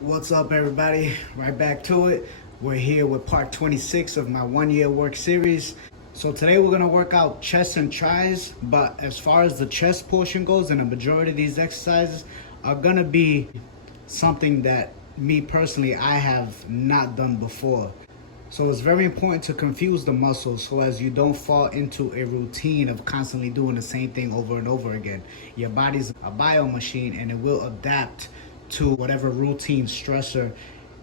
What's up, everybody? Right back to it. We're here with part 26 of my 1 year work series. So today we're gonna work out chest and tries, but as far as the chest portion goes, and the majority of these exercises are gonna be something that me personally, I have not done before. So it's very important to confuse the muscles so as you don't fall into a routine of constantly doing the same thing over and over again. Your body's a bio machine and it will adapt to whatever routine stressor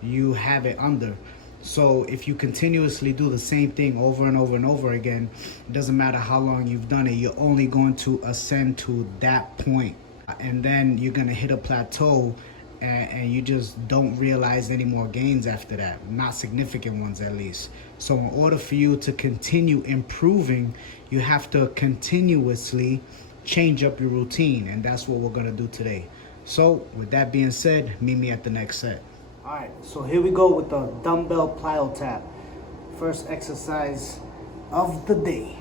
you have it under. So if you continuously do the same thing over and over and over again, it doesn't matter how long you've done it, you're only going to ascend to that point. And then you're gonna hit a plateau and you just don't realize any more gains after that, not significant ones at least. So in order for you to continue improving, you have to continuously change up your routine, and that's what we're gonna do today. So with that being said, meet me at the next set. All right, so here we go with the dumbbell plyo tap. First exercise of the day.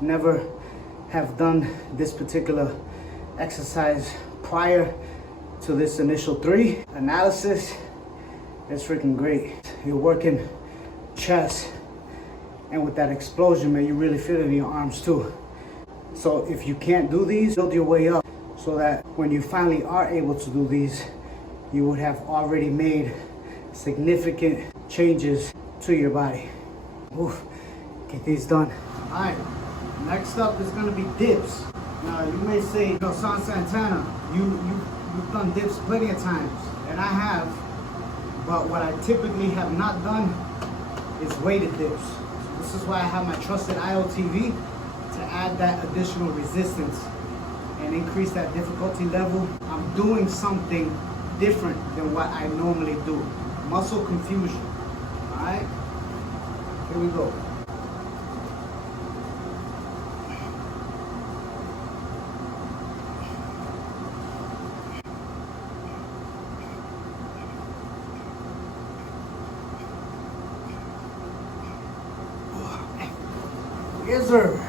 Never have done this particular exercise prior to this initial 3. Analysis is freaking great. You're working chest, and with that explosion, man, you really feel it in your arms too. So if you can't do these, build your way up so that when you finally are able to do these, you would have already made significant changes to your body. Oof. Get these done. All right, next up is gonna be dips. Now you may say, San Santana, you've done dips plenty of times, and I have, but what I typically have not done is weighted dips. So this is why I have my trusted IOTV to add that additional resistance and increase that difficulty level. I'm doing something different than what I normally do. Muscle confusion, all right? Here we go. Yes, sir.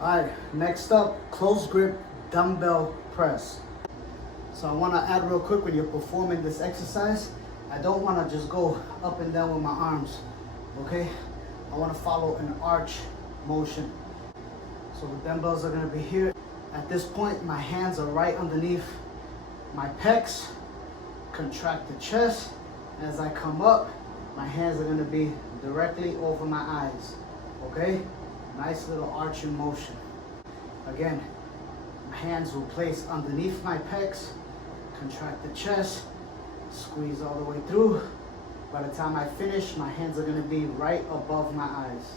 All right, next up, close grip dumbbell press. So I want to add real quick, when you're performing this exercise, I don't want to just go up and down with my arms, okay? I want to follow an arch motion. So the dumbbells are going to be here. At this point, my hands are right underneath my pecs. Contract the chest. As I come up, my hands are going to be directly over my eyes, okay? Nice little arching motion. Again, my hands will place underneath my pecs, contract the chest, squeeze all the way through. By the time I finish, my hands are gonna be right above my eyes.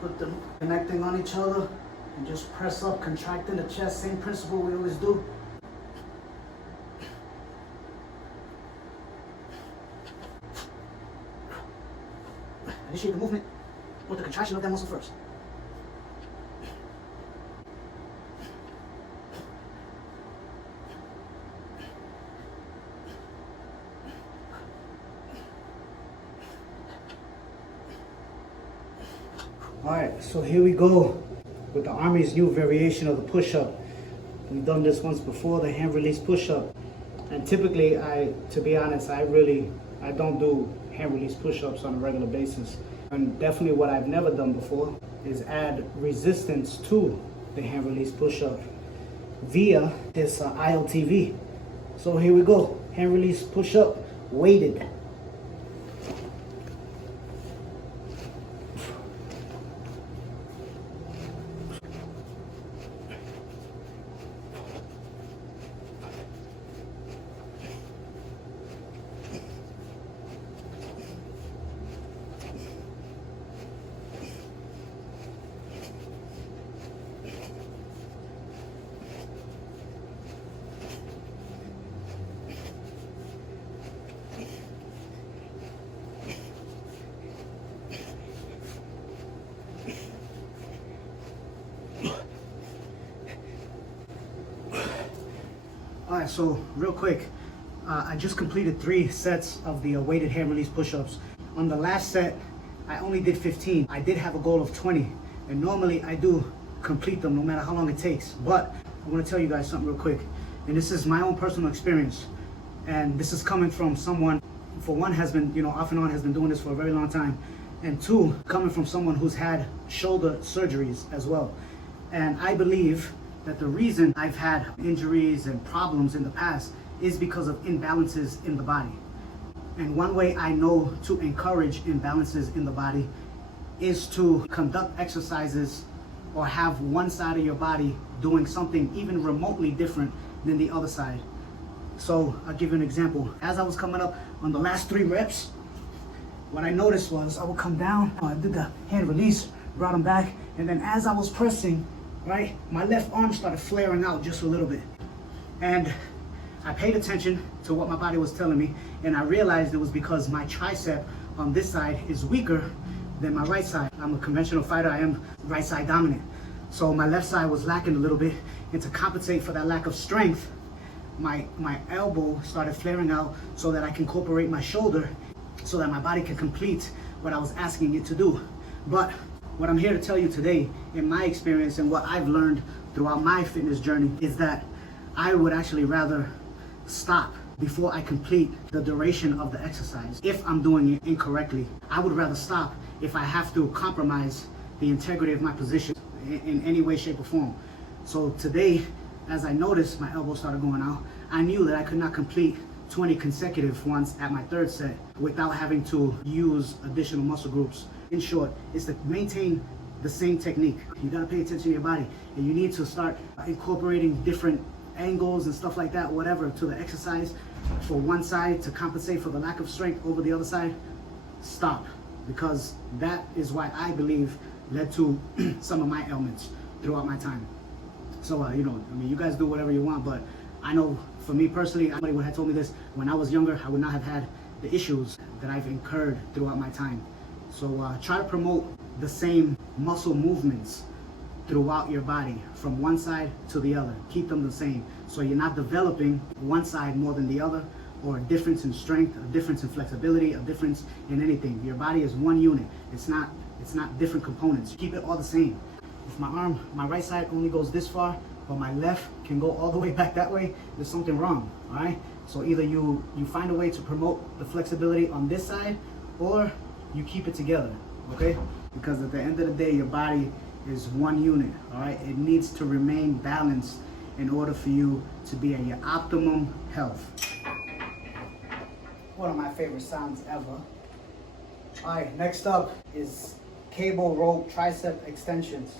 Put them connecting on each other and just press up, contracting the chest. Same principle we always do. Initiate the movement with the contraction of that muscle first. All right, so here we go with the Army's new variation of the push-up. We've done this once before, the hand release push-up. And typically, to be honest, I don't do hand release push-ups on a regular basis. And definitely what I've never done before is add resistance to the hand release push-up via this IOTV. So here we go, hand release push-up, weighted. Yeah, so real quick, I just completed 3 sets of the weighted hand release push-ups. On the last set, I only did 15. I did have a goal of 20, and normally I do complete them no matter how long it takes. But I want to tell you guys something real quick, and this is my own personal experience, and this is coming from someone, for one, has been, off and on has been doing this for a very long time, and 2, coming from someone who's had shoulder surgeries as well. And I believe that the reason I've had injuries and problems in the past is because of imbalances in the body. And one way I know to encourage imbalances in the body is to conduct exercises or have one side of your body doing something even remotely different than the other side. So I'll give you an example. As I was coming up on the last 3 reps, what I noticed was I would come down, I did the hand release, brought them back, and then as I was pressing, right, my left arm started flaring out just a little bit. And I paid attention to what my body was telling me, and I realized it was because my tricep on this side is weaker than my right side. I'm a conventional fighter, I am right side dominant. So my left side was lacking a little bit, and to compensate for that lack of strength, my elbow started flaring out so that I can incorporate my shoulder so that my body can complete what I was asking it to do. But what I'm here to tell you today, in my experience and what I've learned throughout my fitness journey, is that I would actually rather stop before I complete the duration of the exercise. If I'm doing it incorrectly, I would rather stop if I have to compromise the integrity of my position in any way, shape, or form. So today, as I noticed my elbow started going out, I knew that I could not complete 20 consecutive ones at my 3rd set without having to use additional muscle groups. In short, it's to maintain the same technique. You gotta pay attention to your body, and you need to start incorporating different angles and stuff like that, whatever, to the exercise for one side to compensate for the lack of strength over the other side. Stop, because that is why I believe led to some of my ailments throughout my time. So, you guys do whatever you want, but I know for me personally, somebody would have told me this when I was younger, I would not have had the issues that I've incurred throughout my time. So try to promote the same muscle movements throughout your body from one side to the other. Keep them the same, so you're not developing one side more than the other, or a difference in strength, a difference in flexibility, a difference in anything. Your body is one unit. It's not different components. Keep it all the same. If my right side only goes this far, but my left can go all the way back that way, there's something wrong, all right? So either you find a way to promote the flexibility on this side, or you keep it together, okay? Because at the end of the day, your body is one unit, all right? It needs to remain balanced in order for you to be at your optimum health. One of my favorite sounds ever. All right, next up is cable rope tricep extensions.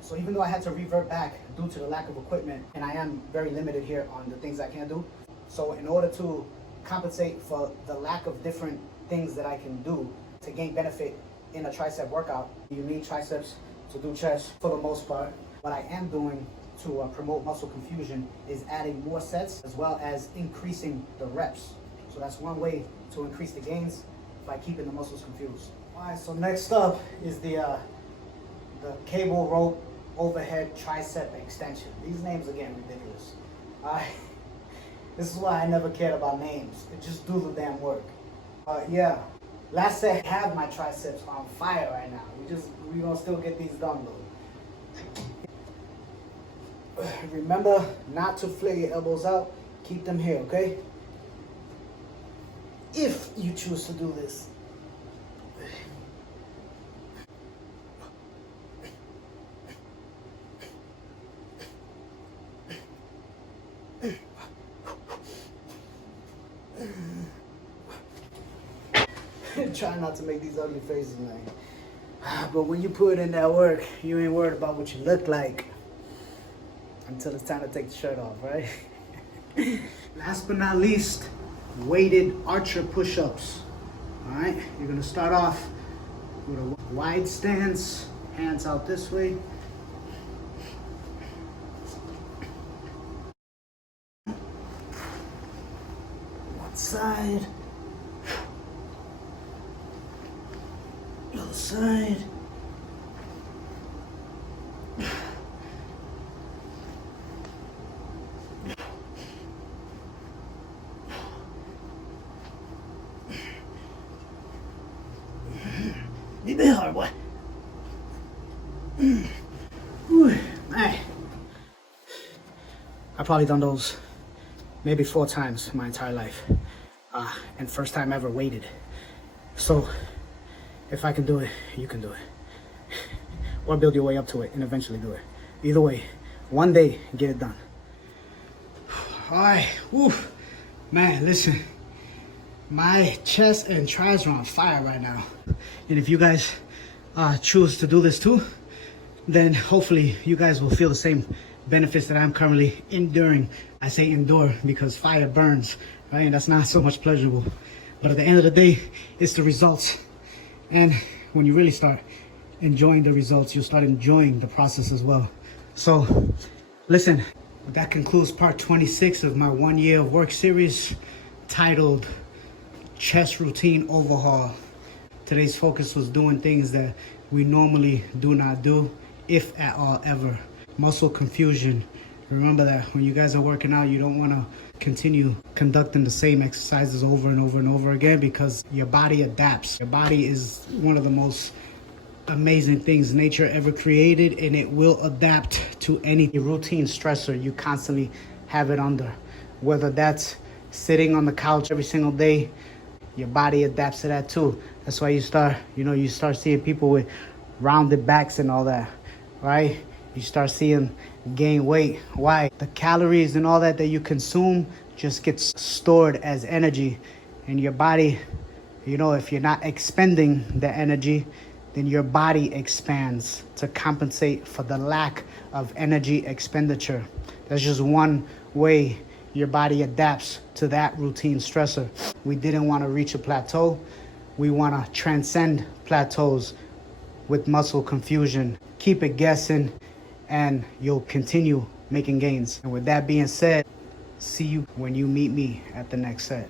So even though I had to revert back due to the lack of equipment, and I am very limited here on the things I can do, so in order to compensate for the lack of different things that I can do to gain benefit in a tricep workout, you need triceps to do chest for the most part. What I am doing to promote muscle confusion is adding more sets as well as increasing the reps. So that's one way to increase the gains by keeping the muscles confused. All right, so next up is the cable rope overhead tricep extension. These names are getting ridiculous. This is why I never cared about names. Just do the damn work. Yeah, last set, I have my triceps on fire right now. We gonna still get these done though. Remember not to flare your elbows out. Keep them here, okay? If you choose to do this. Try not to make these ugly faces, man. But when you put in that work, you ain't worried about what you look like until it's time to take the shirt off, right? Last but not least, weighted archer push-ups. All right, you're gonna start off with a wide stance Hands out this way. One side. Other side. Be a bit hard, boy. Whew, man. I've probably done those maybe 4 times in my entire life. And first time ever weighted. So, if I can do it, you can do it. Or build your way up to it and eventually do it. Either way, one day, get it done. Alright, woo. Man, listen. My chest and tries are on fire right now. And if you guys choose to do this too, then hopefully you guys will feel the same benefits that I'm currently enduring. I say endure because fire burns, right? And that's not so much pleasurable. But at the end of the day, it's the results. And when you really start enjoying the results, you'll start enjoying the process as well. So listen, that concludes part 26 of my 1 year of work series titled Chest Routine Overhaul. Today's focus was doing things that we normally do not do, if at all ever. Muscle confusion. Remember that when you guys are working out, you don't want to continue conducting the same exercises over and over and over again because your body adapts. Your body is one of the most amazing things nature ever created, and it will adapt to any routine stressor you constantly have it under. Whether that's sitting on the couch every single day, your body adapts to that too. That's why you start seeing people with rounded backs and all that, right? You start seeing gain weight. Why? The calories and all that you consume just gets stored as energy. And your body, if you're not expending the energy, then your body expands to compensate for the lack of energy expenditure. That's just one way your body adapts to that routine stressor. We didn't want to reach a plateau. We want to transcend plateaus with muscle confusion. Keep it guessing and you'll continue making gains. And with that being said, see you when you meet me at the next set.